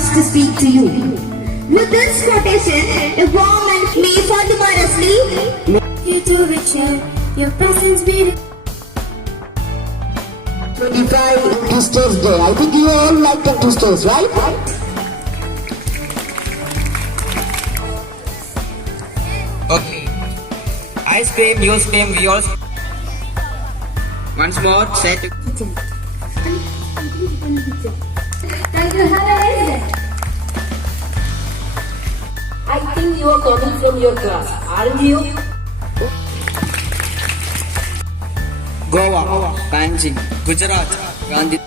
asked to speak to you. With this quotation, a warm and me Fatima Rasli, you to Richard, your presence be 25 Tuesdays Day. I think you all like the Tuesdays, right? Okay. I scream, you scream, we all scream. Once more, say to... Thank you. Have a nice day. I think you are coming from your class, aren't you? Goa, Panjim, Gujarat, Gandhi.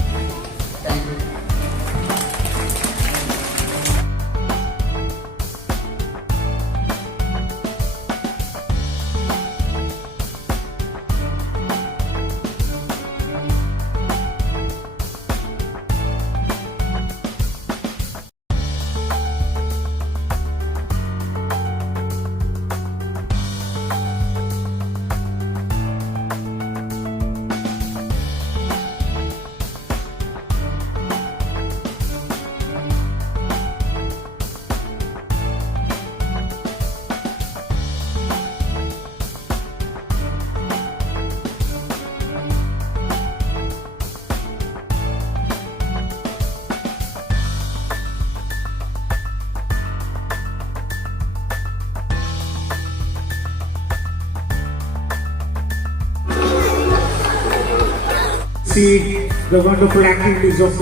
See the wonderful activities of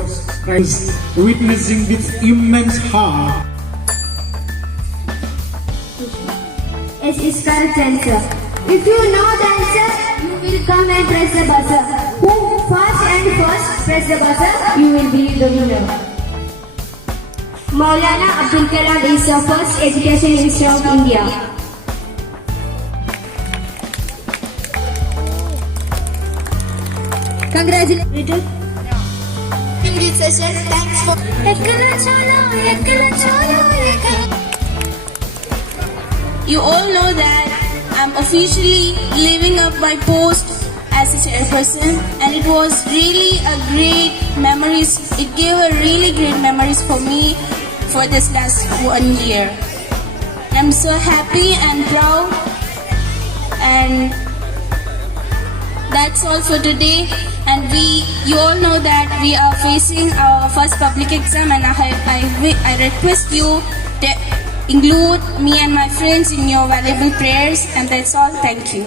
Christ, witnessing with immense heart. Yes, it's correct answer. If you know the answer, you will come and press the buzzer. Who first press the buzzer, you will be the winner. Maulana Abdul Kalam is the first education minister of India. Congratulations. In this session, thanks for... You all know that I'm officially leaving up my post as a chairperson, and it was really a great memories. It gave a really great memories for me for this last 1 year. I'm so happy and proud, and that's all for today. And you all know that we are facing our first public exam, and I request you to include me and my friends in your valuable prayers, and that's all. Thank you.